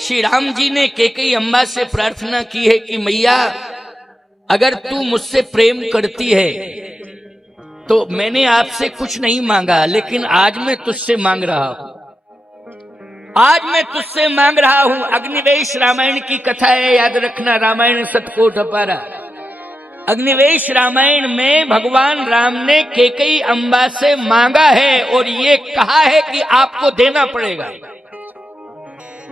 श्री राम जी ने कैकेयी अम्बा से प्रार्थना की है कि मैया अगर तू मुझसे प्रेम करती है तो मैंने आपसे कुछ नहीं मांगा, लेकिन आज मैं तुझसे मांग रहा हूं, आज मैं तुझसे मांग रहा हूं। अग्निवेश रामायण की कथा है, याद रखना, रामायण सतकोट अपारा। अग्निवेश रामायण में भगवान राम ने कैकेयी अम्बा से मांगा है और ये कहा है कि आपको देना पड़ेगा।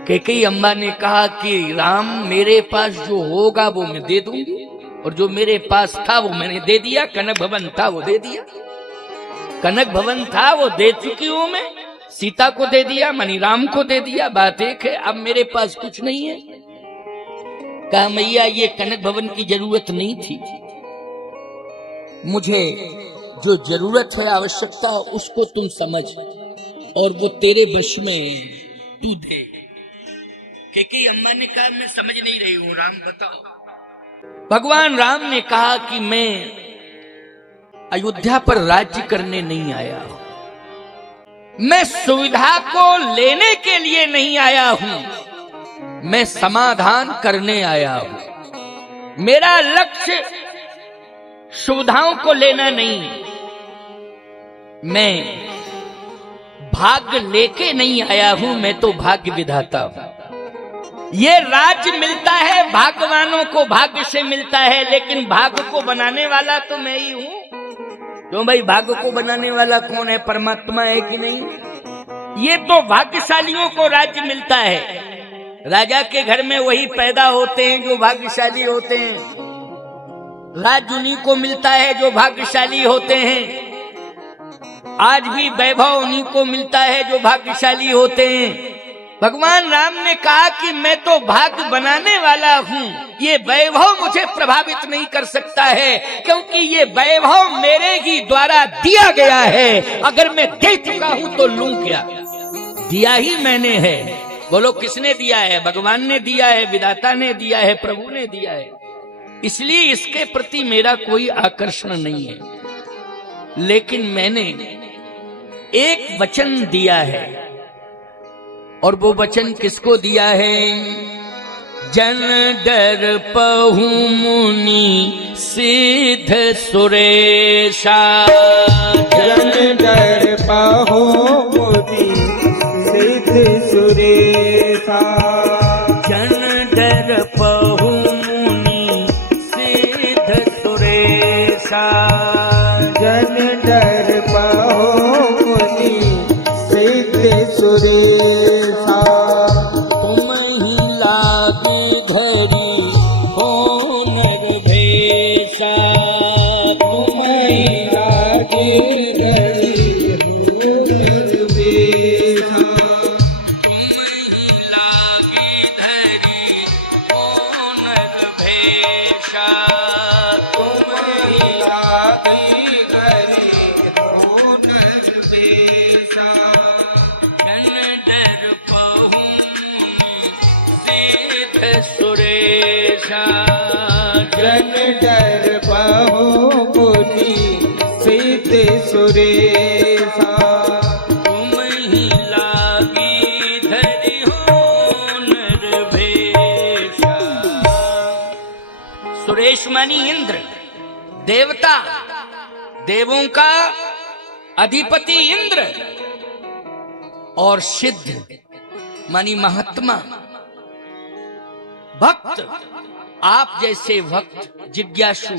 कैकेयी अम्बा ने कहा कि राम मेरे पास जो होगा वो मैं दे दूंगी, और जो मेरे पास था वो मैंने दे दिया। कनक भवन था वो दे दिया, कनक भवन था वो दे चुकी हूं मैं, सीता को दे दिया, मनी राम को दे दिया, बात एक है। अब मेरे पास कुछ नहीं है। कहा मैया ये कनक भवन की जरूरत नहीं थी, मुझे जो जरूरत है, आवश्यकता उसको तुम समझ, और वो तेरे वश में है, तू दे। कैकेयी अम्मा ने कहा मैं समझ नहीं रही हूं, राम बताओ। भगवान राम ने कहा कि मैं अयोध्या पर राज्य करने नहीं आया हूं, मैं सुविधा को लेने के लिए नहीं आया हूं, मैं समाधान करने आया हूं। मेरा लक्ष्य सुविधाओं को लेना नहीं, मैं भाग्य लेके नहीं आया हूं, मैं तो भाग्य विधाता हूं। ये राज्य मिलता है भाग्यवानों को, भाग्य से मिलता है, लेकिन भाग्य को बनाने वाला तो मैं ही हूं। क्यों भाई, भाग्य को बनाने वाला कौन है? परमात्मा है कि नहीं? ये तो भाग्यशालियों को राज्य मिलता है। राजा के घर में वही पैदा होते हैं जो भाग्यशाली होते हैं, राज्य उन्हीं को मिलता है जो भाग्यशाली होते हैं। आज भी वैभव उन्हीं को मिलता है जो भाग्यशाली होते हैं। भगवान राम ने कहा कि मैं तो भाग्य बनाने वाला हूं, ये वैभव मुझे प्रभावित नहीं कर सकता है, क्योंकि ये वैभव मेरे ही द्वारा दिया गया है। अगर मैं दे चुका हूं तो लूं क्या? दिया ही मैंने है। बोलो किसने दिया है? भगवान ने दिया है, विधाता ने दिया है, प्रभु ने दिया है। इसलिए इसके प्रति मेरा कोई आकर्षण नहीं है। लेकिन मैंने एक वचन दिया है, और वो वचन किसको दिया है? जन डर पहु मुनि सिद्ध सुरेशा, जन डर पहु मुनि सिद्ध सुरेशा, जन डर पहु मुनि सिद्ध सुरेशा, जन डर पहु मुनि सिद्ध सुरेशा। तुम ही लागे धरी हो नर भेषा, तुम ही लागे धरी हो नर भेषा, तुम ही लागे धरी हो नर भेषा, तुम ही लागे धरी हो नर भेषा। जन डर पहु सिद्ध सुरेशा, जन डर पहु मुनि सिद्ध सुरेशा, तुम ही लागी धरी हो नर भेषा। सुरेश मानी इंद्र, देवता, देवों का अधिपति इंद्र, और सिद्ध मानी महात्मा, भक्त। आप जैसे भक्त जिज्ञासु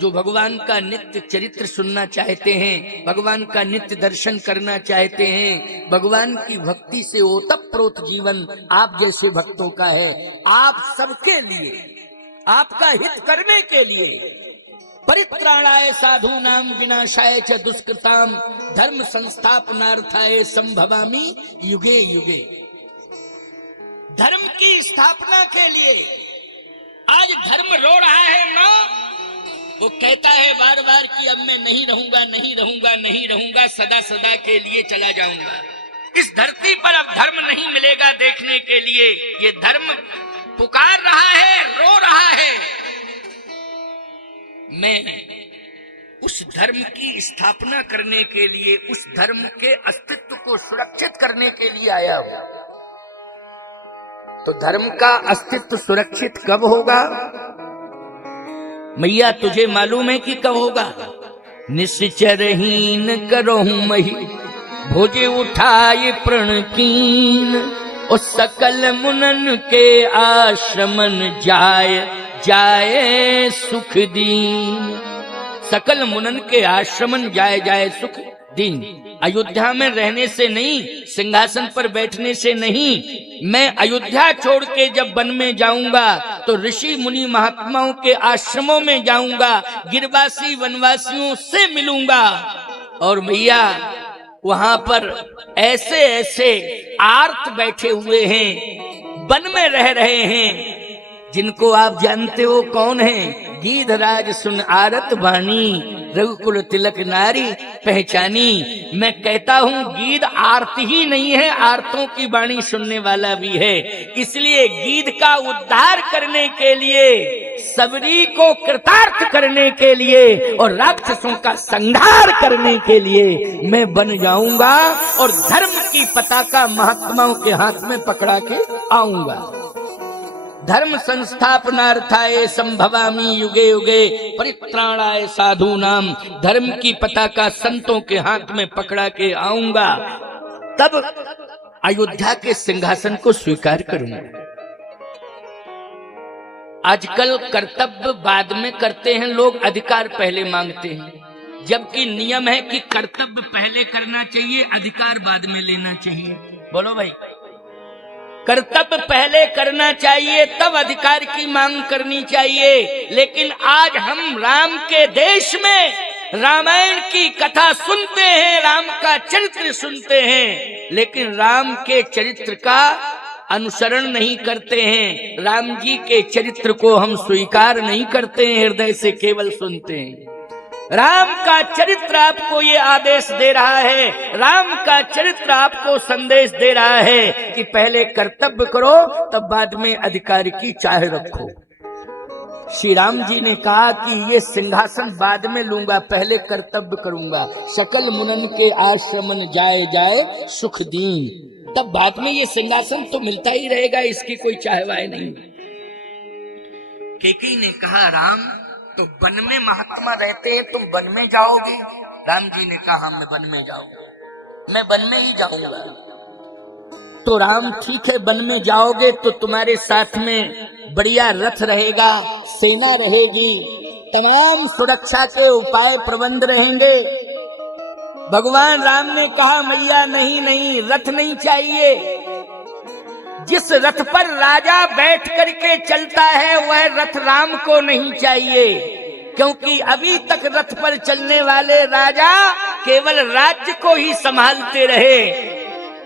जो भगवान का नित्य चरित्र सुनना चाहते हैं, भगवान का नित्य दर्शन करना चाहते हैं, भगवान की भक्ति से ओतप्रोत जीवन आप जैसे भक्तों का है। आप सबके लिए, आपका हित करने के लिए, परित्राणाय साधूनां विनाशाय च दुष्कृताम धर्म संस्थापनार्थाय संभवामि युगे युगे। धर्म की स्थापना के लिए आज धर्म रो रहा है ना, वो कहता है बार बार कि अब मैं नहीं रहूंगा, नहीं रहूंगा, नहीं रहूंगा, सदा सदा के लिए चला जाऊंगा। इस धरती पर अब धर्म नहीं मिलेगा देखने के लिए। ये धर्म पुकार रहा है, रो रहा है। मैं उस धर्म की स्थापना करने के लिए, उस धर्म के अस्तित्व को सुरक्षित करने के लिए आया हूं। तो धर्म का अस्तित्व सुरक्षित कब होगा? मैया तुझे मालूम है कि कब होगा? निश्चरहीन करहूं मही भोजे उठाए प्रण कीन, उस सकल मुनन के आश्रमन जाए जाए सुख दीन। सकल मुनन के आश्रमन जाए जाए सुख दीन। अयोध्या में रहने से नहीं, सिंहासन पर बैठने से नहीं, मैं अयोध्या छोड़ के जब वन में जाऊंगा तो ऋषि मुनि महात्माओं के आश्रमों में जाऊंगा, गिरवासी वनवासियों से मिलूंगा। और भैया वहां पर ऐसे ऐसे आर्त बैठे हुए हैं, वन में रह रहे हैं, जिनको आप जानते हो कौन है? गीधराज सुन आरत वाणी, रघुकुल तिलक नारी पहचानी। मैं कहता हूँ गीध आर्त ही नहीं है, आर्तों की वाणी सुनने वाला भी है। इसलिए गीध का उद्धार करने के लिए, सबरी को कृतार्थ करने के लिए और राक्षसों का संहार करने के लिए मैं बन जाऊंगा और धर्म की पताका महात्माओं के हाथ में पकड़ा के आऊंगा। धर्म संस्थापनार्थाय संभवामि युगे युगे परित्राणाय साधूनाम। धर्म की पताका संतों के हाथ में पकड़ा के आऊंगा, तब अयोध्या के सिंहासन को स्वीकार करूंगा। आजकल कर्तव्य बाद में करते हैं लोग, अधिकार पहले मांगते हैं, जबकि नियम है कि कर्तव्य पहले करना चाहिए, अधिकार बाद में लेना चाहिए। बोलो भाई, कर्तव्य पहले करना चाहिए, तब अधिकार की मांग करनी चाहिए। लेकिन आज हम राम के देश में रामायण की कथा सुनते हैं, राम का चरित्र सुनते हैं, लेकिन राम के चरित्र का अनुसरण नहीं करते हैं। राम जी के चरित्र को हम स्वीकार नहीं करते हैं, हृदय से केवल सुनते हैं। राम का चरित्र आपको ये आदेश दे रहा है, राम का चरित्र आपको संदेश दे रहा है कि पहले कर्तव्य करो, तब बाद में अधिकार की चाह रखो। श्री राम जी ने कहा कि ये सिंहासन बाद में लूंगा, पहले कर्तव्य करूंगा। सकल मुनन के आश्रमन जाए जाए सुख दीन, तब बाद में ये सिंहासन तो मिलता ही रहेगा, इसकी कोई चाहवाई नहीं। केकई ने कहा राम तो वन में महात्मा रहते हैं, तुम वन में जाओगे? राम जी ने कहा मैं वन में जाऊंगा, मैं वन में ही जाऊंगा। तो राम ठीक है, वन में जाओगे तो तुम्हारे साथ में बढ़िया रथ रहेगा, सेना रहेगी, तमाम सुरक्षा के उपाय प्रबंध रहेंगे। भगवान राम ने कहा मैया नहीं नहीं, रथ नहीं चाहिए। जिस रथ पर राजा बैठ करके चलता है वह रथ राम को नहीं चाहिए, क्योंकि अभी तक रथ पर चलने वाले राजा केवल राज्य को ही संभालते रहे।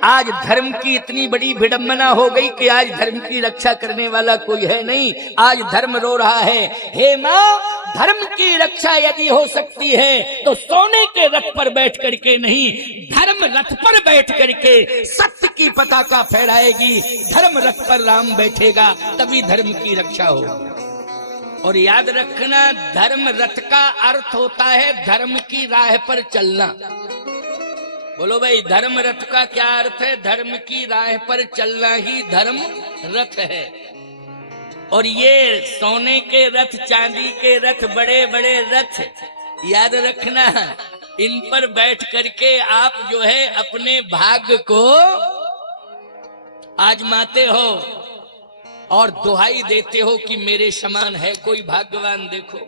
आज धर्म की इतनी बड़ी विडंबना हो गई कि आज धर्म की रक्षा करने वाला कोई है नहीं। आज धर्म रो रहा है, हे माँ, धर्म की रक्षा यदि हो सकती है तो सोने के रथ पर बैठ करके नहीं, धर्म रथ पर बैठ करके सत्य की पताका फहराएगी। धर्म रथ पर राम बैठेगा, तभी धर्म की रक्षा होगी। और याद रखना, धर्म रथ का अर्थ होता है धर्म की राह पर चलना। बोलो भाई, धर्म रथ का क्या अर्थ है? धर्म की राह पर चलना ही धर्म रथ है। और ये सोने के रथ, चांदी के रथ, बड़े बड़े रथ, याद रखना, इन पर बैठ करके आप जो है अपने भाग्य को आजमाते हो और दुहाई देते हो कि मेरे समान है कोई भाग्यवान देखो।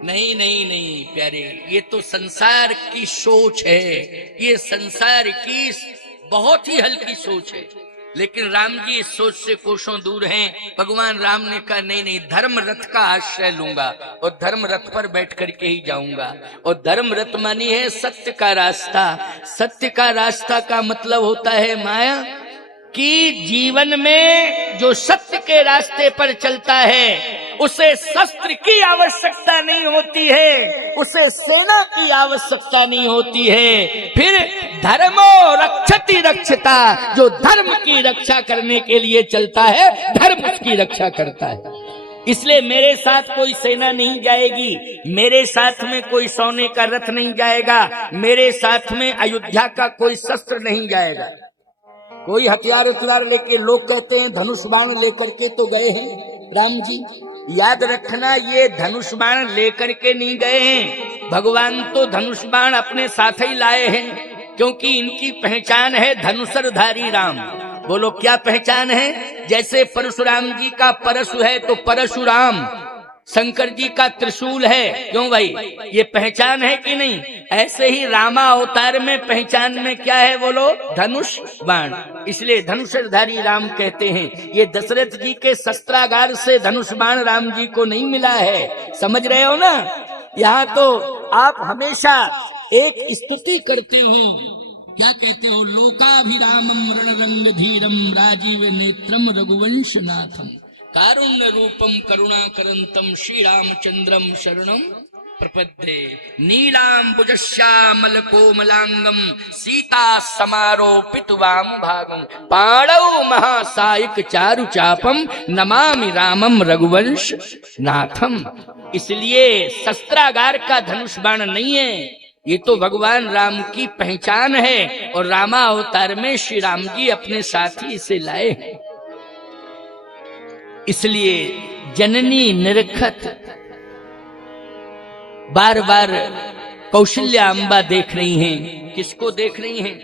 नहीं नहीं नहीं प्यारे, ये तो संसार की सोच है, ये संसार की बहुत ही हल्की सोच है। लेकिन राम जी इस सोच से कोसों दूर हैं। भगवान राम ने कहा नहीं नहीं, धर्म रथ का आश्रय लूंगा और धर्म रथ पर बैठ करके ही जाऊंगा। और धर्म रथ मानी है सत्य का रास्ता। सत्य का रास्ता का मतलब होता है माया, कि जीवन में जो सत्य के रास्ते पर चलता है उसे शस्त्र की आवश्यकता नहीं होती है, उसे सेना की आवश्यकता नहीं होती है। फिर धर्मो रक्षति रक्षता, जो धर्म की रक्षा करने के लिए चलता है धर्म की रक्षा करता है। इसलिए मेरे साथ कोई सेना नहीं जाएगी, मेरे साथ में कोई सोने का रथ नहीं जाएगा, मेरे साथ में अयोध्या का कोई शस्त्र नहीं जाएगा। कोई हथियार लेके, लोग कहते हैं धनुष बाण लेकर के तो गए हैं राम जी। याद रखना, ये धनुष बाण लेकर के नहीं गए हैं, भगवान तो धनुष बाण अपने साथ ही लाए हैं, क्योंकि इनकी पहचान है धनुषधारी राम। बोलो क्या पहचान है? जैसे परशुराम जी का परशु है तो परशुराम, शंकर जी का त्रिशूल है, क्यों भाई? ये पहचान है कि नहीं? ऐसे ही रामा अवतार में पहचान में क्या है? बोलो धनुष बाण, इसलिए धनुषधारी राम कहते हैं। ये दशरथ जी के शस्त्रागार से धनुष बाण राम जी को नहीं मिला है, समझ रहे हो ना? यहाँ तो आप हमेशा एक स्तुति करते हो, क्या कहते हो? लोकाभिरामम रणरंग धीरम राजीव नेत्रम रघुवंश नाथम कारुण्य रूपम करुणाकरंतम श्री रामचंद्रम शरणम प्रपद्ये नीलांबुजश्यामल कोमलांगम सीता समारोपित वामभागम पाणौ महासायक चारु चापम नमामि रामम रघुवंश नाथम। इसलिए शस्त्रागार का धनुष बाण नहीं है, ये तो भगवान राम की पहचान है, और रामा अवतार में श्री राम जी अपने साथी इसे लाए हैं। इसलिए जननी निरखत बार बार कौशल्या अंबा देख रही हैं। किसको देख रही हैं?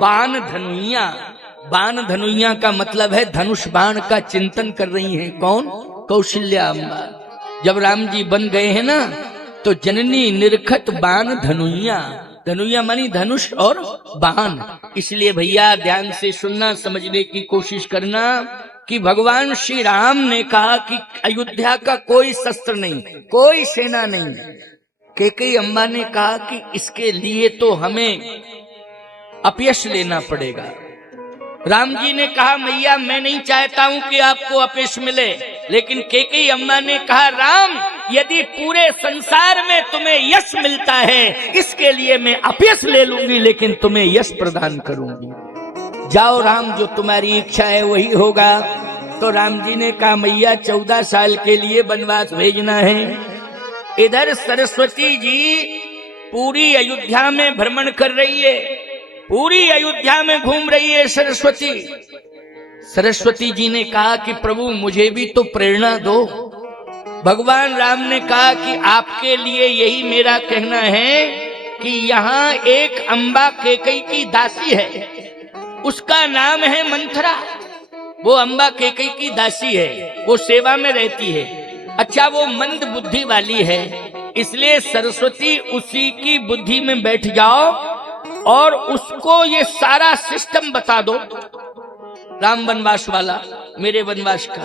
बाण धनुइया। बाण धनुइया का मतलब है धनुष बाण का चिंतन कर रही हैं। कौन? कौशल्या अंबा। जब राम जी बन गए हैं ना, तो जननी निरखत बाण धनुइया, धनुइया मानी धनुष और बाण। इसलिए भैया ध्यान से सुनना, समझने की कोशिश करना कि भगवान श्री राम ने कहा कि अयोध्या का कोई शस्त्र नहीं, कोई सेना नहीं। कैकेयी अम्मा ने कहा कि इसके लिए तो हमें अपयश लेना पड़ेगा। राम जी ने कहा मैया मैं नहीं चाहता हूं कि आपको अपयश मिले, लेकिन कैकेयी अम्मा ने कहा राम यदि पूरे संसार में तुम्हें यश मिलता है, इसके लिए मैं अपयश ले लूंगी, लेकिन तुम्हें यश प्रदान करूंगी। जाओ राम, जो तुम्हारी इच्छा है वही होगा। तो राम जी ने कहा मैया 14 साल के लिए वनवास भेजना है। इधर सरस्वती जी पूरी अयोध्या में भ्रमण कर रही है, पूरी अयोध्या में घूम रही है सरस्वती। सरस्वती जी ने कहा कि प्रभु मुझे भी तो प्रेरणा दो। भगवान राम ने कहा कि आपके लिए यही मेरा कहना है कि यहाँ एक अम्बा कैकेयी की दासी है, उसका नाम है मंथरा। वो अम्बा कैकेयी की दासी है, वो सेवा में रहती है। अच्छा, वो मंद बुद्धि वाली है, इसलिए सरस्वती उसी की बुद्धि में बैठ जाओ और उसको ये सारा सिस्टम बता दो, राम वनवास वाला, मेरे वनवास का।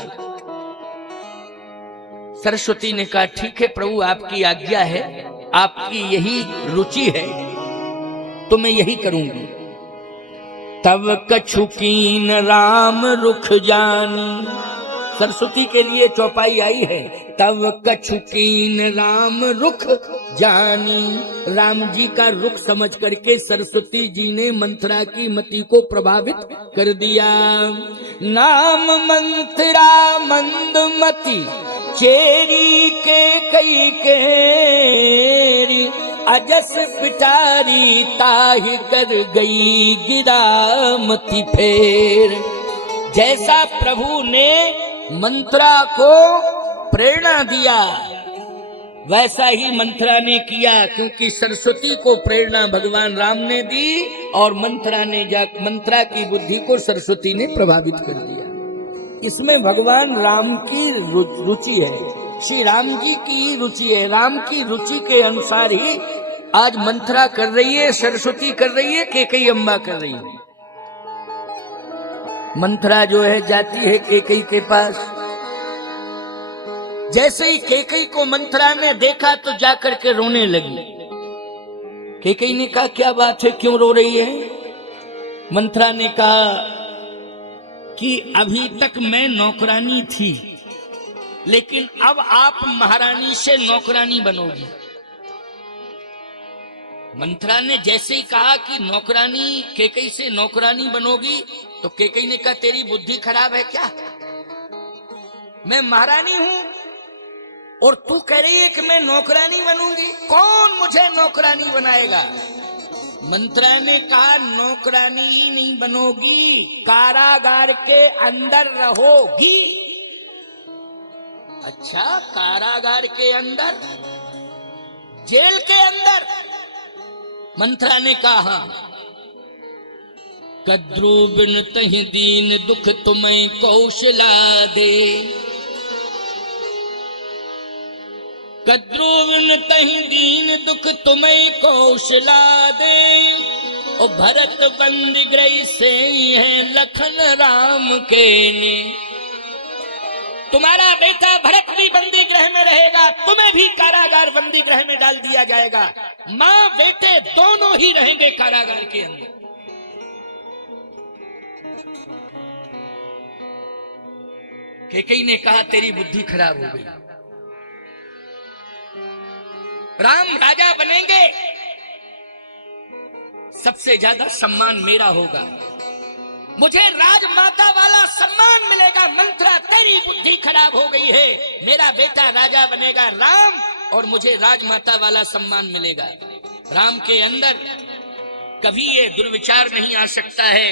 सरस्वती ने कहा ठीक है प्रभु, आपकी आज्ञा है, आपकी यही रुचि है तो मैं यही करूंगी। तब कछु कीन राम रुख जानी, सरस्वती के लिए चौपाई आई है। तब कछु कीन राम रुख जानी, राम जी का रुख समझ करके सरस्वती जी ने मंथरा की मति को प्रभावित कर दिया। नाम मंथरा मंदमती चेरी के कई केरी, अजस पिटारी ताहि कर गई गिरामती फेर। जैसा प्रभु ने मंथरा को प्रेरणा दिया वैसा ही मंथरा ने किया, क्योंकि सरस्वती को प्रेरणा भगवान राम ने दी और मंथरा की बुद्धि को सरस्वती ने प्रभावित कर दिया। इसमें भगवान राम की रुचि है, श्री राम जी की रुचि है। राम की रुचि के अनुसार ही आज मंथरा कर रही है, सरस्वती कर रही है, कैकेयी अम्मा कर रही है। मंथरा जो है जाती है कैकेयी के पास। जैसे ही कैकेयी को मंथरा ने देखा तो जाकर के रोने लगी। कैकेयी ने कहा क्या बात है, क्यों रो रही है? मंथरा ने कहा कि अभी तक मैं नौकरानी थी, लेकिन अब आप महारानी से नौकरानी बनोगी। मंथरा ने जैसे ही कहा कि नौकरानी, कैकेयी से नौकरानी बनोगी, तो कैकेयी ने कहा तेरी बुद्धि खराब है क्या? मैं महारानी हूं और तू कह रही है कि मैं नौकरानी बनूंगी? कौन मुझे नौकरानी बनाएगा? मंत्रा ने कहा नौकरानी ही नहीं बनोगी, कारागार के अंदर रहोगी। अच्छा, कारागार के अंदर, जेल के अंदर? मंत्रा ने कहा कद्रू बिन तहि दीन दुख तुम्हें कौशला दे, कद्रू बिन तहि दीन दुख तुम्हें कौशला दे। ओ भरत बंदी गृह से है लखन राम के ने, तुम्हारा बेटा भरत भी बंदी गृह में रहेगा, तुम्हें भी कारागार बंदी गृह में डाल दिया जाएगा। मां बेटे दोनों ही रहेंगे कारागार के अंदर। कैकेयी ने कहा तेरी बुद्धि खराब हो गई, राम राजा बनेंगे, सबसे ज्यादा सम्मान मेरा होगा, मुझे राजमाता वाला सम्मान मिलेगा। मंत्रा तेरी बुद्धि खराब हो गई है, मेरा बेटा राजा बनेगा राम, और मुझे राजमाता वाला सम्मान मिलेगा। राम के अंदर कभी ये दुर्विचार नहीं आ सकता है,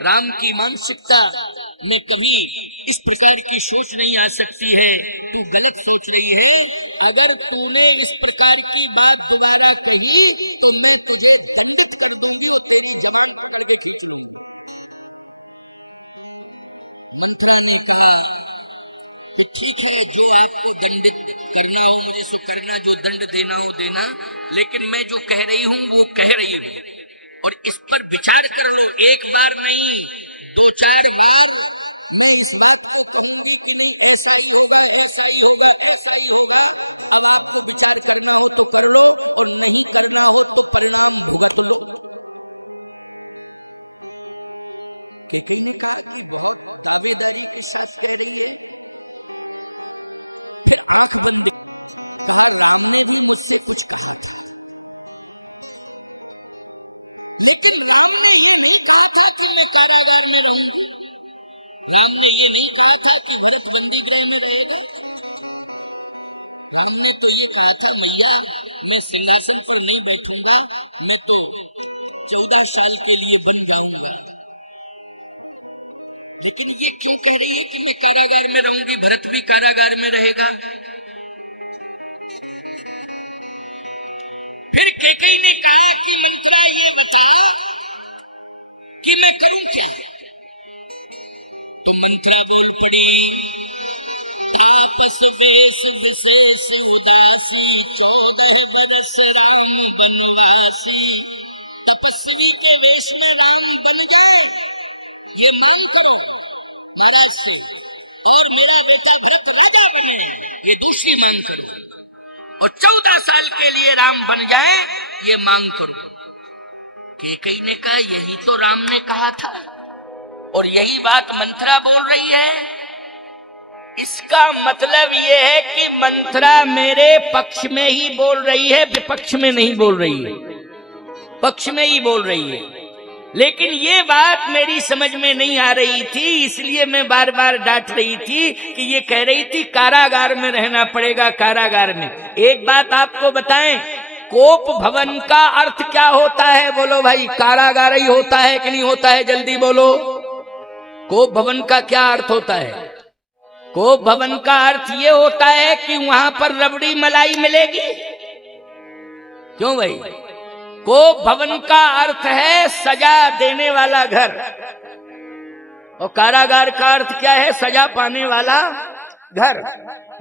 राम की मानसिकता में कभी इस प्रकार की सोच नहीं आ सकती है। तू गलत सोच रही है, अगर तूने इस प्रकार की बात दोबारा कही तो मैं तुझे दंडक करूंगा, तेरी जबान पकड़ के खींचूंगा। मंत्रा ने कहा कि ठीक है, जो आपको दंडित करना हो मुझे से करना, जो दंड देना हो देना, लेकिन मैं जो कह रही हूँ वो कह रही हूँ, और इस पर विचार कर लो, एक बार नहीं 2-4 बार। इस बात को ऐसा ही होगा, ऐसा ही होगा, ऐसा ही होगा। अब आपको विचार करना हो तो कर लो, तो नहीं करना हो तो परिणाम भुगत लो। लेकिन राम ने ये नहीं कहा था कि मैं कारागार में रहूंगी, राम ने ये नहीं कहा था कि भरत बंदी गृह में रहेगा, राम ने तो ये कहा था मैं सिंहासन पर नहीं बैठूंगा, मैं तो 14 साल के लिए बन जाऊंगा। लेकिन ये क्यों कह रही है कि मैं कारागार में रहूंगी, भरत भी कारागार में रहेगा? फिर कैकेयी ने कहा कि मंत्रा ये बता कि मैं करूं क्या? तो मंत्रा बोल पड़ी, आपस वेश विशेष उदासी, 14 बरस राम बनवासी, तपस्वी के वेश में राम बन जाए, ये मान करो महाराज से, और मेरा बेटा भरत राजा बने, ये दूसरी मांग करो, और 14 साल के लिए राम बन जाए, ये मांग करो। कैकेयी ने कहा यही तो राम ने कहा था, और यही बात मंत्रा बोल रही है। इसका मतलब ये है कि मंत्रा मेरे पक्ष में ही बोल रही है, विपक्ष में नहीं बोल रही है, पक्ष में ही बोल रही है। लेकिन ये बात मेरी समझ में नहीं आ रही थी, इसलिए मैं बार बार डांट रही थी कि ये कह रही थी कारागार में रहना पड़ेगा, कारागार में। एक बात आपको बताएं, कोप भवन का अर्थ क्या होता है? बोलो भाई, कारागार ही होता है कि नहीं होता है? जल्दी बोलो, कोप भवन का क्या अर्थ होता है? कोप भवन का अर्थ ये होता है कि वहां पर रबड़ी मलाई मिलेगी। क्यों भाई? कोप भवन का अर्थ है सजा देने वाला घर, और कारागार का अर्थ क्या है? सजा पाने वाला घर,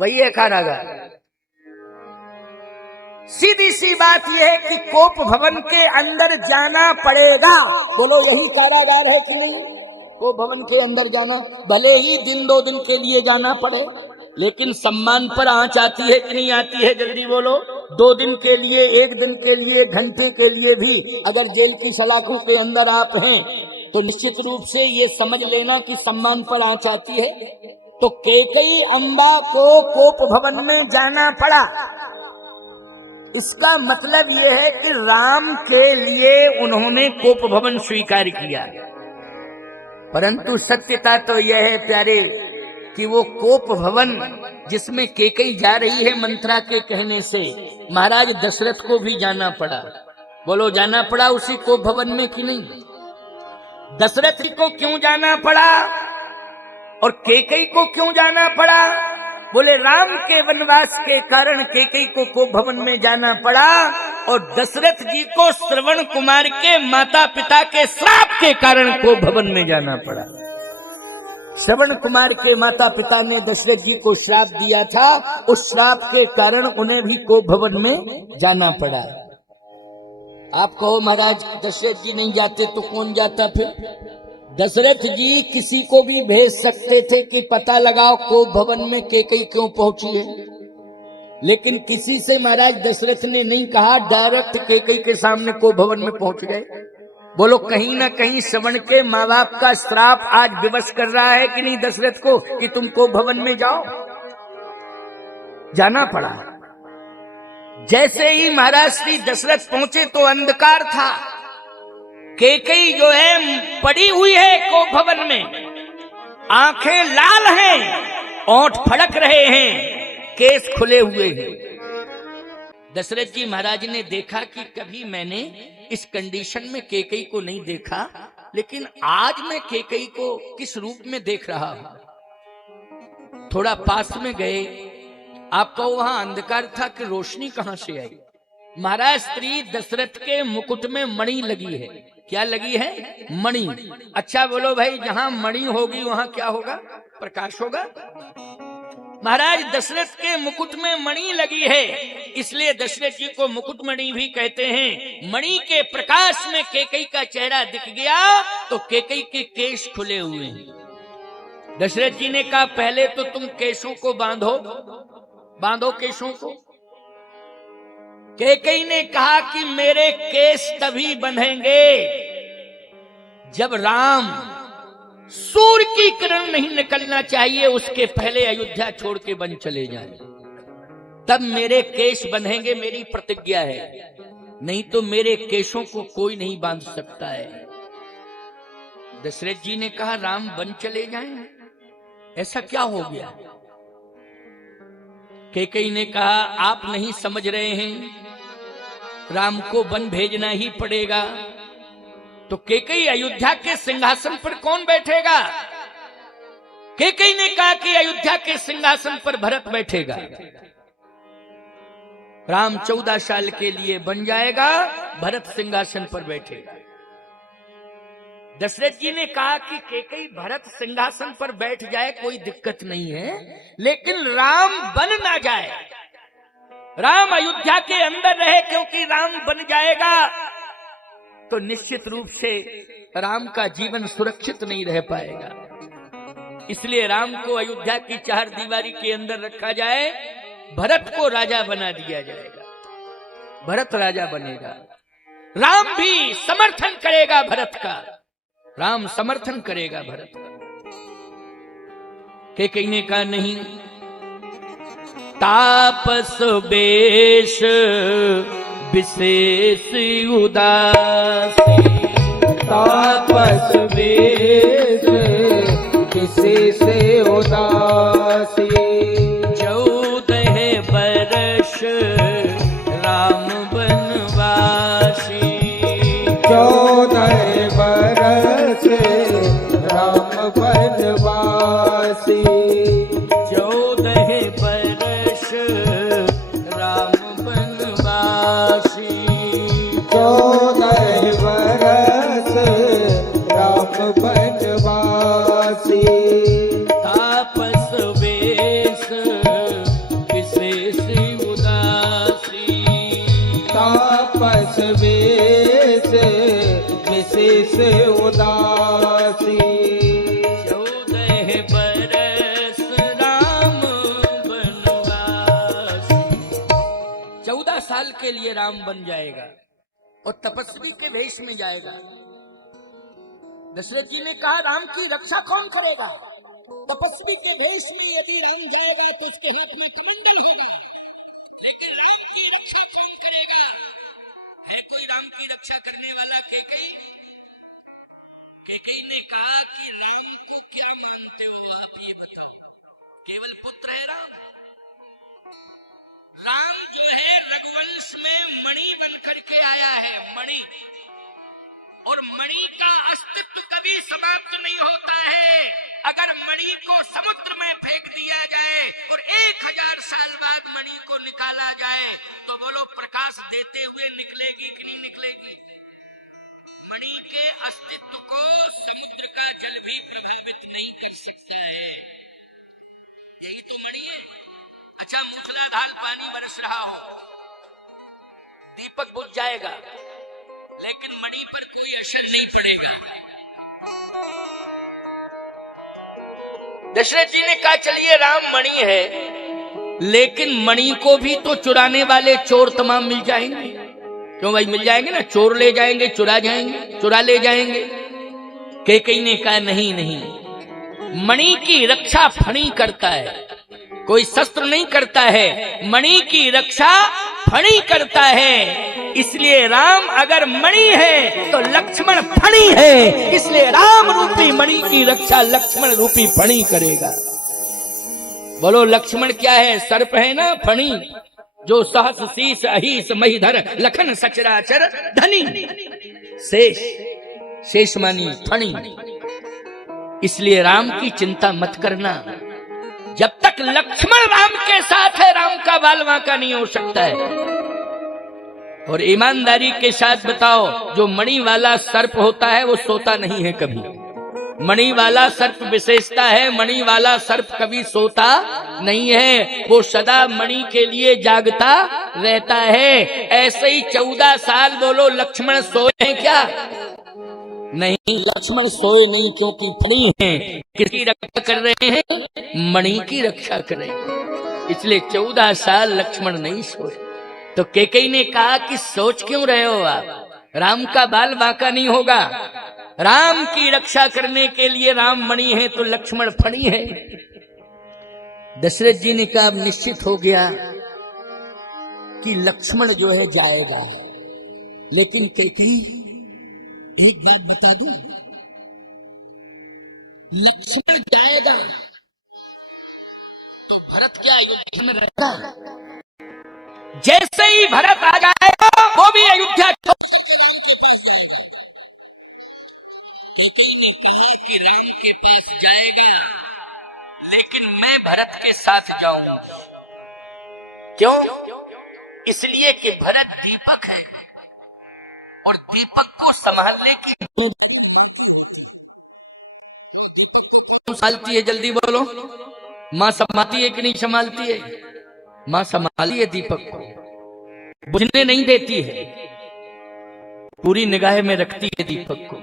वही है कारागार। सीधी सी बात यह है कि कोप भवन के अंदर जाना पड़ेगा। बोलो, यही कारागार है कि नहीं? कोप भवन के अंदर जाना, भले ही 1-2 दिन के लिए जाना पड़े, लेकिन सम्मान पर आंच आती है कि नहीं आती है? जल्दी बोलो। 2 दिन के लिए, 1 दिन के लिए, घंटे के लिए भी अगर जेल की सलाखों के अंदर आप हैं तो निश्चित रूप से ये समझ लेना कि सम्मान पर आंच आती है। तो कैकेयी अम्बा को कोप भवन में जाना पड़ा। इसका मतलब यह है कि राम के लिए उन्होंने कोप भवन स्वीकार किया। परंतु सत्यता तो यह है प्यारे कि वो कोप भवन जिसमें कैकेयी जा रही है मंत्रा के कहने से, महाराज दशरथ को भी जाना पड़ा। बोलो जाना पड़ा उसी को भवन में कि नहीं? दशरथ जी को क्यों जाना पड़ा और कैकेयी को क्यों जाना पड़ा? बोले राम के वनवास के कारण कैकेयी को भवन में जाना पड़ा और दशरथ जी को श्रवण कुमार के माता पिता के श्राप के कारण को भवन में जाना पड़ा। श्रवण कुमार के माता पिता ने दशरथ जी को श्राप दिया था, उस श्राप के कारण उन्हें भी को भवन में जाना पड़ा। आप कहो महाराज दशरथ जी नहीं जाते तो कौन जाता फिर? दशरथ जी किसी को भी भेज सकते थे कि पता लगाओ को भवन में कैकेयी क्यों पहुंची है, लेकिन किसी से महाराज दशरथ ने नहीं कहा, डायरेक्ट कैकेयी के सामने को भवन में पहुंच गए। बोलो कहीं ना कहीं श्रवण के माँ बाप का श्राप आज विवश कर रहा है कि नहीं दशरथ को कि तुमको भवन में जाओ? जाना पड़ा। जैसे ही महाराज श्री दशरथ पहुंचे तो अंधकार था। कैकेयी जो है पड़ी हुई है को भवन में, आंखें लाल हैं, ओंठ फड़क रहे हैं, केस खुले हुए हैं। दशरथ जी महाराज ने देखा कि कभी मैंने इस कंडीशन में कैकेयी को नहीं देखा, लेकिन आज मैं कैकेयी को किस रूप में देख रहा हूं। थोड़ा पास में गए, आपको वहां अंधकार था कि रोशनी कहां से आई? महाराज श्री दशरथ के मुकुट में मणि लगी है। क्या लगी है? मणि। अच्छा बोलो भाई, जहां मणि होगी वहां क्या होगा? प्रकाश होगा। महाराज दशरथ के मुकुट में मणि लगी है, इसलिए दशरथ जी को मुकुटमणि भी कहते हैं। मणि के प्रकाश में कैकेयी का चेहरा दिख गया तो कैकेयी के केश खुले हुए हैं। दशरथ जी ने कहा पहले तो तुम केशों को बांधो, बांधो केशों को। कैकेयी ने कहा कि मेरे केस तभी बंधेंगे जब राम, सूर्य की किरण नहीं निकलना चाहिए उसके पहले अयोध्या छोड़ के वन चले जाएं, तब मेरे केश बंधेंगे, मेरी प्रतिज्ञा है। नहीं तो मेरे केशों को कोई नहीं बांध सकता है। दशरथ जी ने कहा राम वन चले जाएं, ऐसा क्या हो गया? कैकेयी ने कहा आप नहीं समझ रहे हैं, राम को वन भेजना ही पड़ेगा। तो कैकेयी अयोध्या के सिंहासन पर कौन बैठेगा? कैकेयी ने कहा कि अयोध्या के सिंहासन पर भरत बैठेगा। राम 14 साल के लिए बन जाएगा, भरत सिंहासन पर बैठेगा। दशरथ जी ने कहा कि कैकेयी भरत सिंहासन पर बैठ जाए कोई दिक्कत नहीं है, लेकिन राम बन ना जाए, राम अयोध्या के अंदर रहे, क्योंकि राम बन जाएगा तो निश्चित रूप से राम का जीवन सुरक्षित नहीं रह पाएगा। इसलिए राम को अयोध्या की 4 दीवारी के अंदर रखा जाए, भरत को राजा बना दिया जाएगा, भरत राजा बनेगा। राम भी समर्थन करेगा भरत का, राम समर्थन करेगा भरत का। कैकेयी ने कहा नहीं, तापस बेश विशेष उदासी, तापस वेश विशेष उदासी। 14 बरस राम बनवासी, 14 बरस राम बनवासी। 14 बरस राम बनवासी, 14 बरस राम बनवासी। तापस वेश विशेष उदासी, तापस वेश विशेष उदासी। 14 बरस राम बनवासी। 14 साल के लिए राम बन जाएगा और तपस्वी के वेश में जाएगा। दशरथ जी ने कहा राम की रक्षा कौन करेगा? तपस्वी के वेश में यदि राम जाएगा तो उसके हाथ में कमंडल होगा, लेकिन राम की रक्षा कौन करेगा? है कोई राम की रक्षा करने वाला? कैकेयी। कैकेयी ने कहा कि राम को क्या मानते हो आप, ये बताओ, केवल पुत्र है राम? राम जो है रघुवंश में मणि बनकर के आया है, मणि, और मणि का अस्तित्व कभी समाप्त नहीं होता है। अगर मणि को समुद्र में फेंक दिया जाए और 1000 साल बाद मणि को निकाला जाए तो बोलो प्रकाश देते हुए निकलेगी कि नहीं निकलेगी? मणि के अस्तित्व को समुद्र का जल भी प्रभावित नहीं कर सकता है। यही तो मणि है। अच्छा, मूसलाधार पानी बरस रहा हो, दीपक बुझ जाएगा, लेकिन मणि पर कोई असर नहीं पड़ेगा। दशरथ जी ने कहा चलिए राम मणि है, लेकिन मणि को भी तो चुराने वाले चोर तमाम मिल जाएंगे। क्यों भाई? मिल जाएंगे ना, चोर ले जाएंगे, चुरा ले जाएंगे। कैकेयी ने कहा नहीं नहीं, मणि की रक्षा फणी करता है, कोई शस्त्र नहीं करता है, मणि की रक्षा फणी करता है। इसलिए राम अगर मणि है तो लक्ष्मण फणी है, इसलिए राम रूपी मणि की रक्षा लक्ष्मण रूपी फणी करेगा। बोलो लक्ष्मण क्या है? सर्प है ना, फणी, जो सहस शीस अहिस महीधर लखन सचराचर धनी। शेष मानी फणी। इसलिए राम की चिंता मत करना, जब तक लक्ष्मण राम के साथ है राम का बाल बांका नहीं हो सकता है। और ईमानदारी के साथ बताओ, जो मणि वाला सर्प होता है वो सोता नहीं है कभी। मणि वाला सर्प विशेषता है, मणि वाला सर्प कभी सोता नहीं है, वो सदा मणि के लिए जागता रहता है। ऐसे ही 14 साल बोलो लक्ष्मण सोए हैं क्या? नहीं, लक्ष्मण सोए नहीं, क्योंकि फणी है। किसकी रक्षा कर रहे हैं? मणि की रक्षा कर रहे हैं, इसलिए 14 साल लक्ष्मण नहीं सोए। तो कैकेयी ने कहा कि सोच क्यों रहे हो आप? राम का बाल बांका नहीं होगा। राम की रक्षा करने के लिए राम मणि है तो लक्ष्मण फणी है। दशरथ जी ने कहा अब निश्चित हो गया कि लक्ष्मण जो है जाएगा, लेकिन कैकेयी एक बात बता दूं, लक्ष्मण जाएगा तो भरत क्या अयोध्या में रहेगा? जैसे ही भरत आ जाएगा वो भी अयोध्या जाएगा, लेकिन मैं भरत के साथ जाऊंगा। क्यों? इसलिए कि भरत दीपक है और दीपक को संभालने की संभालती है। जल्दी बोलो, मां संभालती है कि नहीं संभालती है? मां संभाली है दीपक को, बुझने नहीं देती है, पूरी निगाह में रखती है दीपक को।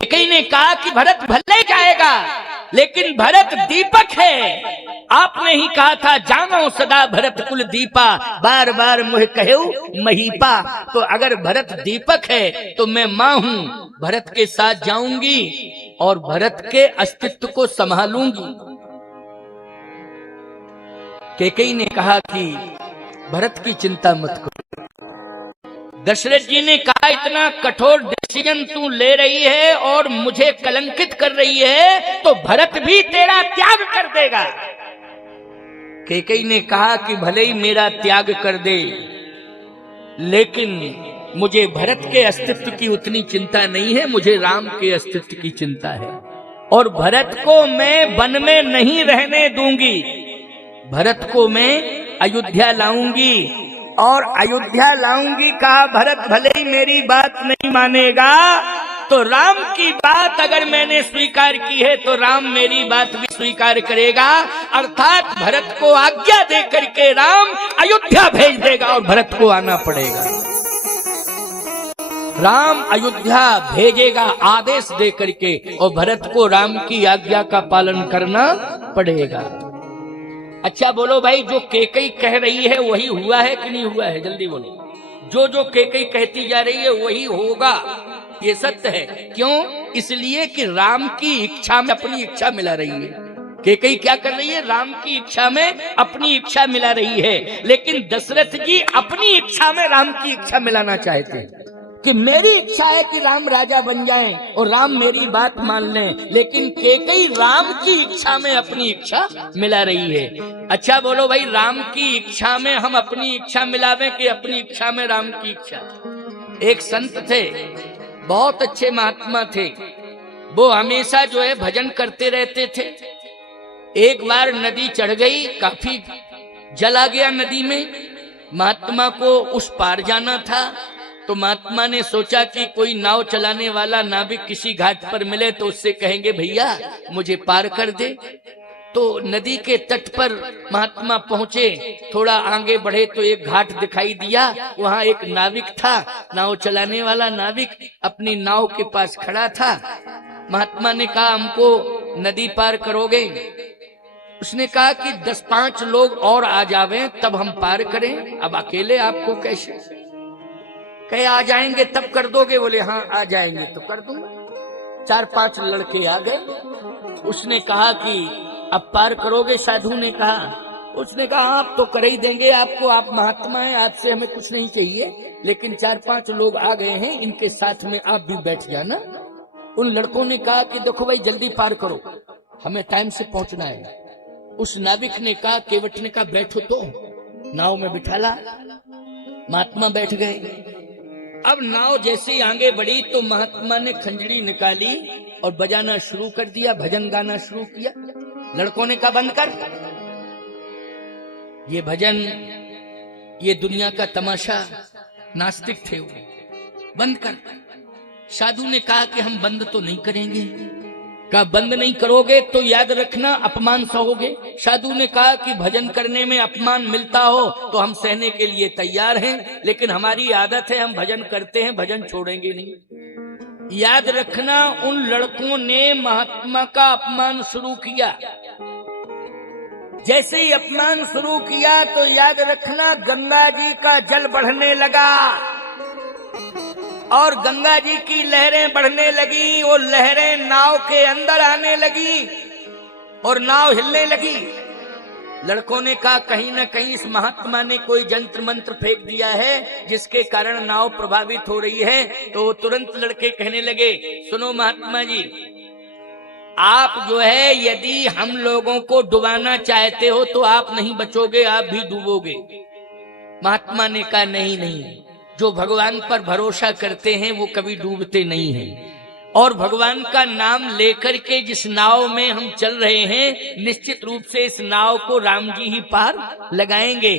कैकेयी ने कहा कि भरत भले जाएगा, लेकिन भरत दीपक है। आपने ही कहा था जानो सदा भरत कुल दीपा, बार बार मुझे कहो महीपा। तो अगर भरत दीपक है तो मैं मां हूं, भरत के साथ जाऊंगी और भरत के अस्तित्व को संभालूंगी। कैकेयी ने कहा कि भरत की चिंता मत करो। दशरथ जी ने कहा इतना कठोर डिसीजन तू ले रही है और मुझे कलंकित कर रही है तो भरत भी तेरा त्याग कर देगा। कैकेयी ने कहा कि भले ही मेरा त्याग कर दे, लेकिन मुझे भरत के अस्तित्व की उतनी चिंता नहीं है, मुझे राम के अस्तित्व की चिंता है। और भरत को मैं वन में नहीं रहने दूंगी, भरत को मैं अयोध्या लाऊंगी। और अयोध्या लाऊंगी कहा, भरत भले ही मेरी बात नहीं मानेगा तो राम की बात अगर मैंने स्वीकार की है तो राम मेरी बात भी स्वीकार करेगा। अर्थात भरत को आज्ञा दे करके राम अयोध्या भेज देगा और भरत को आना पड़ेगा। राम अयोध्या भेजेगा आदेश दे करके और भरत को राम की आज्ञा का पालन करना पड़ेगा। अच्छा बोलो भाई, जो कैकेयी कह रही है वही हुआ है कि नहीं हुआ है? जल्दी बोलो। जो कैकेयी कहती जा रही है वही होगा, ये सत्य है। क्यों? इसलिए कि राम की इच्छा में अपनी इच्छा मिला रही है। कैकेयी क्या कर रही है? राम की इच्छा में अपनी इच्छा मिला रही है। लेकिन दशरथ जी अपनी इच्छा में राम की इच्छा मिलाना चाहते हैं। कि मेरी इच्छा है कि राम राजा बन जाएं और राम मेरी बात मान लें, लेकिन कैकेयी राम की इच्छा में अपनी इच्छा मिला रही है। अच्छा बोलो भाई, राम की इच्छा में हम अपनी इच्छा मिलावें कि अपनी इच्छा में राम की इच्छा? एक संत थे, बहुत अच्छे महात्मा थे, वो हमेशा जो है भजन करते रहते थे। एक बार नदी चढ़ गई, काफी जल आ गया नदी में, महात्मा को उस पार जाना था। तो महात्मा ने सोचा कि कोई नाव चलाने वाला नाविक किसी घाट पर मिले तो उससे कहेंगे भैया मुझे पार कर दे। तो नदी के तट पर महात्मा पहुंचे, थोड़ा आगे बढ़े तो एक घाट दिखाई दिया, वहां एक नाविक था, नाव चलाने वाला नाविक अपनी नाव के पास खड़ा था। महात्मा ने कहा हमको नदी पार करोगे? उसने कहा कि 10-5 लोग और आ जावें तब हम पार करें, अब अकेले आपको कैसे? कहे आ जाएंगे तब कर दोगे? बोले हाँ आ जाएंगे तो कर दूंगा। 4-5 लड़के आ गए। उसने कहा कि अब पार करोगे? साधु ने कहा। उसने कहा आप तो कर ही देंगे, आपको, आप महात्मा हैं, आपसे हमें कुछ नहीं चाहिए, लेकिन 4-5 लोग आ गए हैं, इनके साथ में आप भी बैठ जाना। उन लड़कों ने कहा कि देखो भाई जल्दी पार करो, हमें टाइम से पहुंचना है। उस नाविक ने कहा, केवट ने कहा बैठो, तो नाव में बिठाला। महात्मा बैठ गए। अब नाव जैसे ही आगे बढ़ी तो महात्मा ने खंजरी निकाली और बजाना शुरू कर दिया, भजन गाना शुरू किया। लड़कों ने कहा बंद कर, ये भजन, ये दुनिया का तमाशा। नास्तिक थे वो, बंद कर। साधु ने कहा कि हम बंद तो नहीं करेंगे। कहा बंद नहीं करोगे तो याद रखना अपमान सहोगे। साधु ने कहा कि भजन करने में अपमान मिलता हो तो हम सहने के लिए तैयार हैं, लेकिन हमारी आदत है, हम भजन करते हैं, भजन छोड़ेंगे नहीं। याद रखना उन लड़कों ने महात्मा का अपमान शुरू किया। जैसे ही अपमान शुरू किया तो याद रखना गंगा जी का जल बढ़ने लगा और गंगा जी की लहरें बढ़ने लगी। वो लहरें नाव के अंदर आने लगी और नाव हिलने लगी। लड़कों ने कहा कहीं ना कहीं इस महात्मा ने कोई जंत्र मंत्र फेंक दिया है जिसके कारण नाव प्रभावित हो रही है। तो तुरंत लड़के कहने लगे सुनो महात्मा जी, आप जो है यदि हम लोगों को डुबाना चाहते हो तो आप नहीं बचोगे, आप भी डूबोगे। महात्मा ने कहा नहीं, जो भगवान पर भरोसा करते हैं वो कभी डूबते नहीं हैं, और भगवान का नाम लेकर के जिस नाव में हम चल रहे हैं निश्चित रूप से इस नाव को राम जी ही पार लगाएंगे।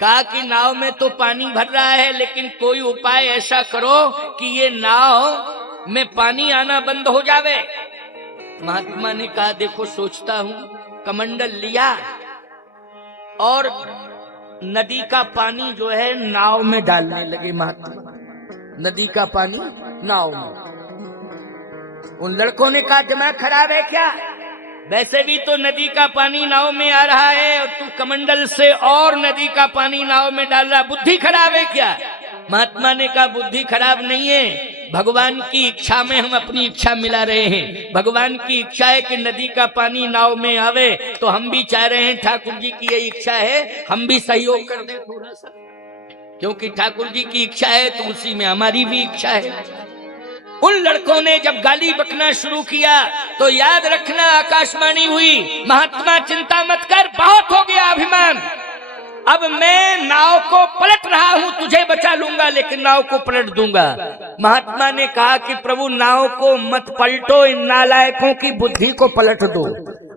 कहा कि नाव में तो पानी भर रहा है, लेकिन कोई उपाय ऐसा करो कि ये नाव में पानी आना बंद हो जावे। महात्मा ने कहा देखो सोचता हूं। कमंडल लिया और नदी का पानी जो है नाव में डालने लगे महात्मा। नदी का पानी नाव में। उन लड़कों ने कहा दिमाग खराब है क्या? वैसे भी तो नदी का पानी नाव में आ रहा है और तू कमंडल से और नदी का पानी नाव में डाल रहा, बुद्धि खराब है क्या? महात्मा ने कहा बुद्धि खराब नहीं है, भगवान की इच्छा में हम अपनी इच्छा मिला रहे हैं। भगवान की इच्छा है कि नदी का पानी नाव में आवे, तो हम भी चाह रहे हैं, ठाकुर जी की ये इच्छा है, हम भी सहयोग कर दें थोड़ा सा, क्योंकि ठाकुर जी की इच्छा है तो उसी में हमारी भी इच्छा है। उन लड़कों ने जब गाली बकना शुरू किया तो याद रखना आकाशवाणी हुई, महात्मा चिंता मत कर, बहुत हो गया अभिमान, अब मैं नाव को पलट रहा हूं, तुझे बचा लूंगा लेकिन नाव को पलट दूंगा। महात्मा ने कहा कि प्रभु नाव को मत पलटो, इन नालायकों की बुद्धि को पलट दो।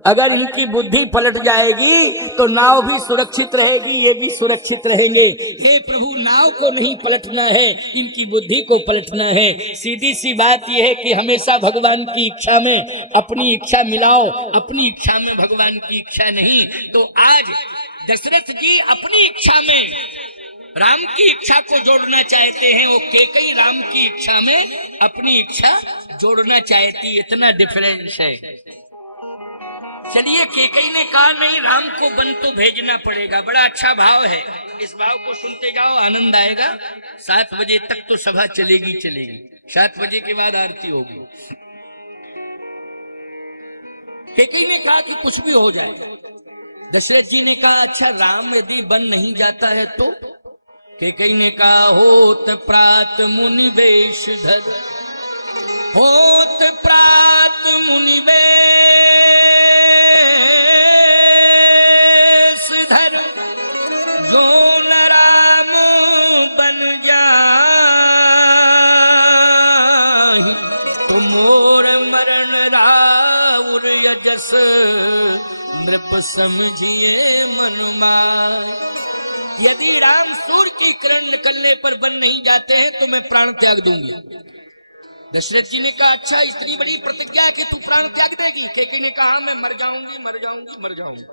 अगर इनकी बुद्धि पलट जाएगी तो नाव भी सुरक्षित रहेगी, ये भी सुरक्षित रहेंगे। हे प्रभु नाव को नहीं पलटना है, इनकी बुद्धि को पलटना है। सीधी सी बात यह है कि हमेशा भगवान की इच्छा में अपनी इच्छा मिलाओ, अपनी इच्छा में भगवान की इच्छा नहीं। तो आज दशरथ जी अपनी इच्छा में राम की इच्छा को जोड़ना चाहते हैं, वो कैकेयी राम की इच्छा में अपनी इच्छा जोड़ना चाहती, इतना डिफरेंस है। चलिए कैकेयी ने कहा नहीं, राम को वन तो भेजना पड़ेगा। बड़ा अच्छा भाव है, इस भाव को सुनते जाओ, आनंद आएगा। 7 बजे तक तो सभा चलेगी। 7 बजे के बाद आरती होगी। कैकेयी ने कहा कि कुछ भी हो जाए। दशरथ जी ने कहा अच्छा राम यदि बन नहीं जाता है तो कैकेयी ने कहा होत प्रात मुनि वेश धर, होत प्रात मुनि वेश धर, जो न राम बन जाहि, तो मोर मरण राउर यजस, नृप समझिए मन मार। यदि राम सूर्य की किरण निकलने पर बन नहीं जाते हैं तो मैं प्राण त्याग दूंगी। दशरथ जी ने कहा अच्छा इतनी बड़ी प्रतिज्ञा है कि तू प्राण त्याग देगी? कैकेयी ने कहा मैं मर जाऊंगी मर जाऊंगी मर जाऊंगी।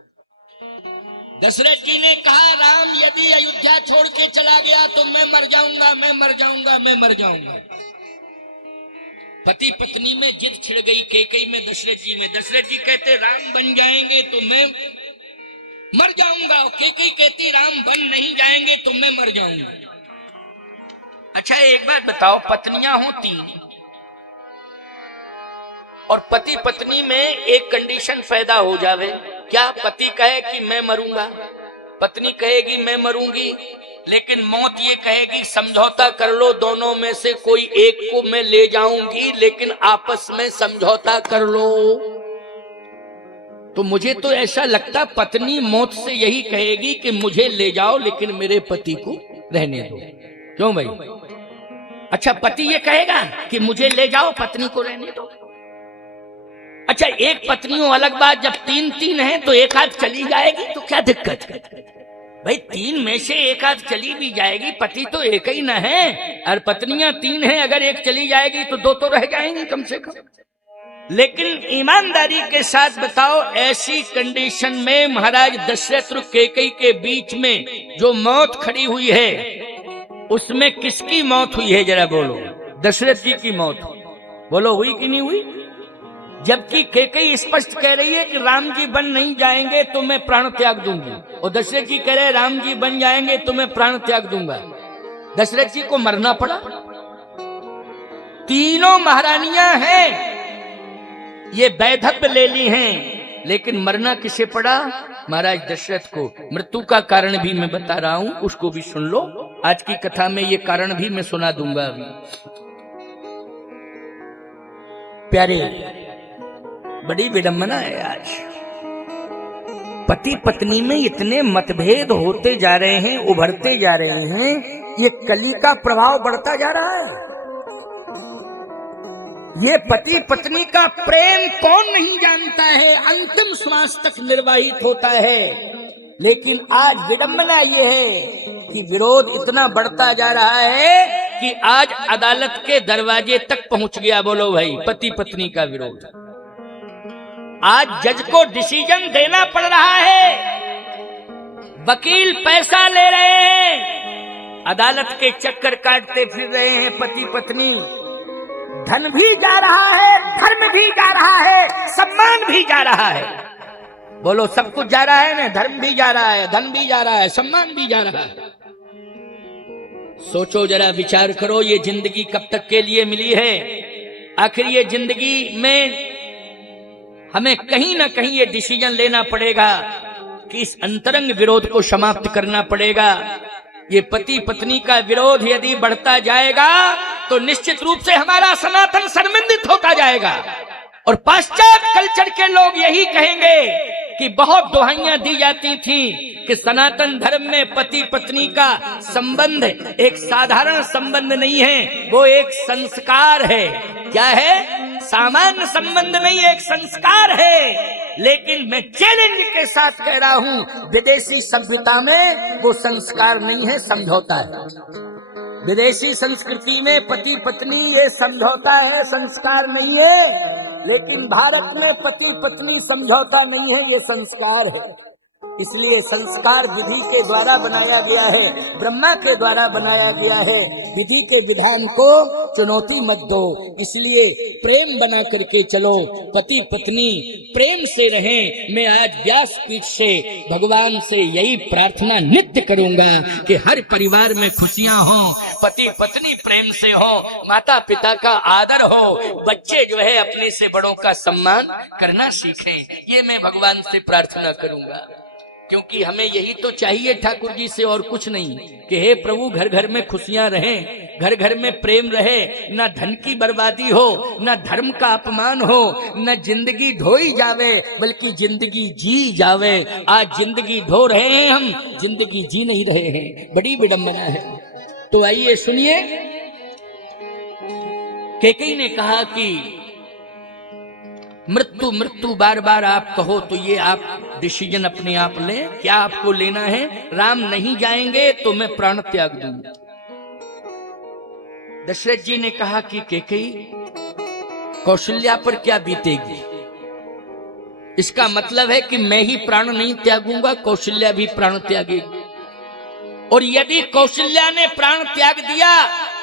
दशरथ जी ने कहा राम यदि अयोध्या छोड़ के चला गया तो मैं मर जाऊंगा मैं मर जाऊंगा मैं मर जाऊंगा। पति पत्नी में जिद छिड़ गई, कैकेयी में दशरथ जी में। दशरथ जी कहते राम बन जाएंगे तो मैं मर जाऊंगा, कैकेयी कहती राम बन नहीं जाएंगे तो मैं मर जाऊंगा। अच्छा एक बात बताओ, पत्नियां हो 3 और पति पत्नी में एक कंडीशन पैदा हो जावे, क्या पति कहे कि मैं मरूंगा, पत्नी कहेगी मैं मरूंगी, लेकिन मौत ये कहेगी समझौता कर लो, दोनों में से कोई एक को मैं ले जाऊंगी लेकिन आपस में समझौता कर लो। तो मुझे तो ऐसा लगता पत्नी मौत से यही कहेगी कि मुझे ले जाओ लेकिन मेरे पति को रहने दो। क्यों भाई? अच्छा पति ये कहेगा कि मुझे ले जाओ पत्नी को रहने दो। अच्छा एक पत्नी हो अलग बात, जब 3 हैं तो एक आध चली जाएगी तो क्या दिक्कत है भाई? 3 में से एक आध चली भी जाएगी, पति तो एक ही ना है और पत्नियां 3 हैं, अगर एक चली जाएगी तो 2 तो रह जाएंगी कम से कम। लेकिन ईमानदारी के साथ बताओ ऐसी कंडीशन में महाराज दशरथ और कैकेयी के बीच में जो मौत खड़ी हुई है उसमें किसकी मौत हुई है जरा बोलो? दशरथ जी की मौत। बोलो हुई कि नहीं हुई? जबकि कैकेयी स्पष्ट कह रही है कि राम जी बन नहीं जाएंगे तो मैं प्राण त्याग दूंगी, और दशरथ जी कह रहे राम जी बन जाएंगे तो मैं प्राण त्याग दूंगा। दशरथ जी को मरना पड़ा। तीनों महारानियां हैं, ये वैधव्य ले ली हैं, लेकिन मरना किसे पड़ा? महाराज दशरथ को। मृत्यु का कारण भी मैं बता रहा हूं, उसको भी सुन लो। आज की कथा में ये कारण भी मैं सुना दूंगा अभी। प्यारे बड़ी विडंबना है आज। पति पत्नी में इतने मतभेद होते जा रहे हैं, उभरते जा रहे हैं, ये कली का प्रभाव बढ़ता जा रहा है। ये पति पत्नी का प्रेम कौन नहीं जानता है, अंतिम श्वास तक निर्वाहित होता है। लेकिन आज विडंबना ये है कि विरोध इतना बढ़ता जा रहा है कि आज अदालत के दरवाजे तक पहुंच गया। बोलो भाई, पति पत्नी का विरोध। आज जज को डिसीजन देना पड़ रहा है, वकील पैसा ले रहे हैं, अदालत के चक्कर काटते फिर रहे हैं पति पत्नी। धन भी जा रहा है, धर्म भी जा रहा है, सम्मान भी जा रहा है। बोलो सब कुछ जा रहा है ना? धर्म भी जा रहा है, धन भी जा रहा है, सम्मान भी जा रहा है। सोचो जरा, विचार करो, ये जिंदगी कब तक के लिए मिली है? आखिर ये जिंदगी में हमें कहीं ना कहीं ये डिसीजन लेना पड़ेगा कि इस अंतरंग विरोध को समाप्त करना पड़ेगा। ये पति पत्नी का विरोध यदि बढ़ता जाएगा तो निश्चित रूप से हमारा सनातन शर्मिंदित होता जाएगा। और पाश्चात्य कल्चर के लोग यही कहेंगे कि बहुत दुहाइयां दी जाती थी कि सनातन धर्म में पति पत्नी का संबंध एक साधारण संबंध नहीं है, वो एक संस्कार है। क्या है? सामान्य संबंध नहीं, एक संस्कार है। लेकिन मैं चैलेंज के साथ कह रहा हूं, विदेशी सभ्यता में वो संस्कार नहीं है, समझौता है। विदेशी संस्कृति में पति पत्नी ये समझौता है, संस्कार नहीं है। लेकिन भारत में पति पत्नी समझौता नहीं है, ये संस्कार है। इसलिए संस्कार विधि के द्वारा बनाया गया है, ब्रह्मा के द्वारा बनाया गया है। विधि के विधान को चुनौती मत दो, इसलिए प्रेम बना करके चलो, पति पत्नी प्रेम से रहें। मैं आज व्यासपीठ से भगवान से यही प्रार्थना नित्य करूंगा कि हर परिवार में खुशियां हो, पति पत्नी प्रेम से हो, माता पिता का आदर हो, बच्चे जो है अपने से बड़ों का सम्मान करना सीखें। ये मैं भगवान से प्रार्थना करूंगा। क्योंकि हमें यही तो चाहिए ठाकुर जी से और कुछ नहीं कि हे प्रभु घर घर में खुशियां रहें, घर घर में प्रेम रहे, ना धन की बर्बादी हो, ना धर्म का अपमान हो, ना जिंदगी ढोई जावे बल्कि जिंदगी जी जावे। आज जिंदगी ढो रहे हैं हम, जिंदगी जी नहीं रहे हैं, बड़ी विडंबना है। तो आइए सुनिए, कैकेयी ने कहा कि मृत्यु मृत्यु बार बार आप कहो तो ये आप डिसीजन अपने आप लें, क्या आपको लेना है? राम नहीं जाएंगे तो मैं प्राण त्याग दूंगा। दशरथ जी ने कहा कि कैकेयी कौशल्या पर क्या बीतेगी? इसका मतलब है कि मैं ही प्राण नहीं त्यागूंगा, कौशल्या भी प्राण त्यागेगी। और यदि कौशल्या ने प्राण त्याग दिया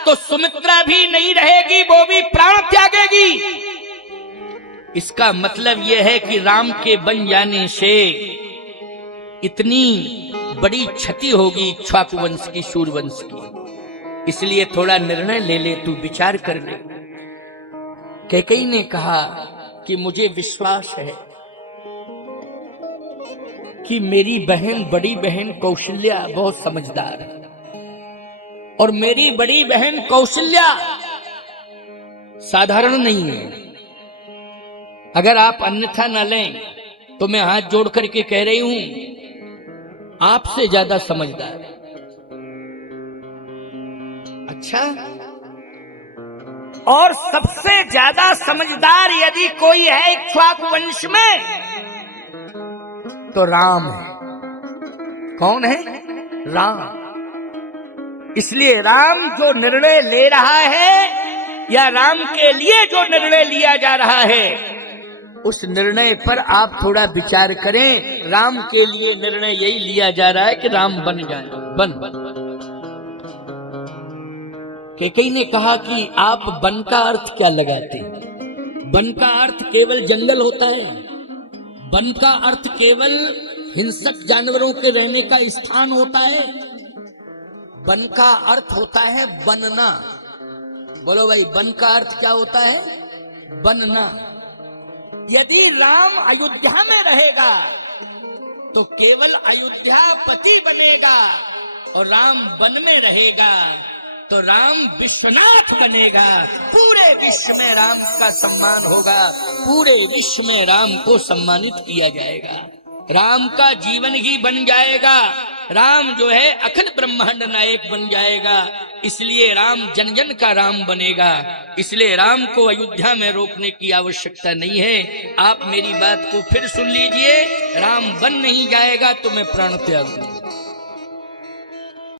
तो सुमित्रा भी नहीं रहेगी, वो भी प्राण त्यागेगी। इसका मतलब यह है कि राम के बन जाने से इतनी बड़ी क्षति होगी इक्ष्वाकु वंश की, सूर्यवंश की। इसलिए थोड़ा निर्णय ले ले, तू विचार कर ले। कैकेयी ने कहा कि मुझे विश्वास है कि मेरी बहन, बड़ी बहन कौशल्या बहुत समझदार है, और मेरी बड़ी बहन कौशल्या साधारण नहीं है। अगर आप अन्यथा न लें तो मैं हाथ जोड़ करके कह रही हूं, आपसे ज्यादा समझदार। अच्छा, और सबसे ज्यादा समझदार यदि कोई है इक्ष्वाकु वंश में तो राम है। कौन है? राम। इसलिए राम जो निर्णय ले रहा है, या राम के लिए जो निर्णय लिया जा रहा है, उस निर्णय पर आप थोड़ा विचार करें। राम के लिए निर्णय यही लिया जा रहा है कि राम बन जाए, बन। कैकेयी ने कहा कि आप वन का अर्थ क्या लगाते हैं? वन का अर्थ केवल जंगल होता है, वन का अर्थ केवल हिंसक जानवरों के रहने का स्थान होता है। वन का अर्थ होता है बनना। बोलो भाई, वन का अर्थ क्या होता है? बनना। यदि राम अयोध्या में रहेगा तो केवल अयोध्या पति बनेगा, और राम वन में रहेगा तो राम विश्वनाथ बनेगा। पूरे विश्व में राम का सम्मान होगा, पूरे विश्व में राम को सम्मानित किया जाएगा, राम का जीवन ही बन जाएगा। राम जो है अखंड ब्रह्मांड नायक बन जाएगा। इसलिए राम जन जन का राम बनेगा। इसलिए राम को अयोध्या में रोकने की आवश्यकता नहीं है। आप मेरी बात को फिर सुन लीजिए, राम बन नहीं जाएगा तो मैं प्राण त्याग दूंगा।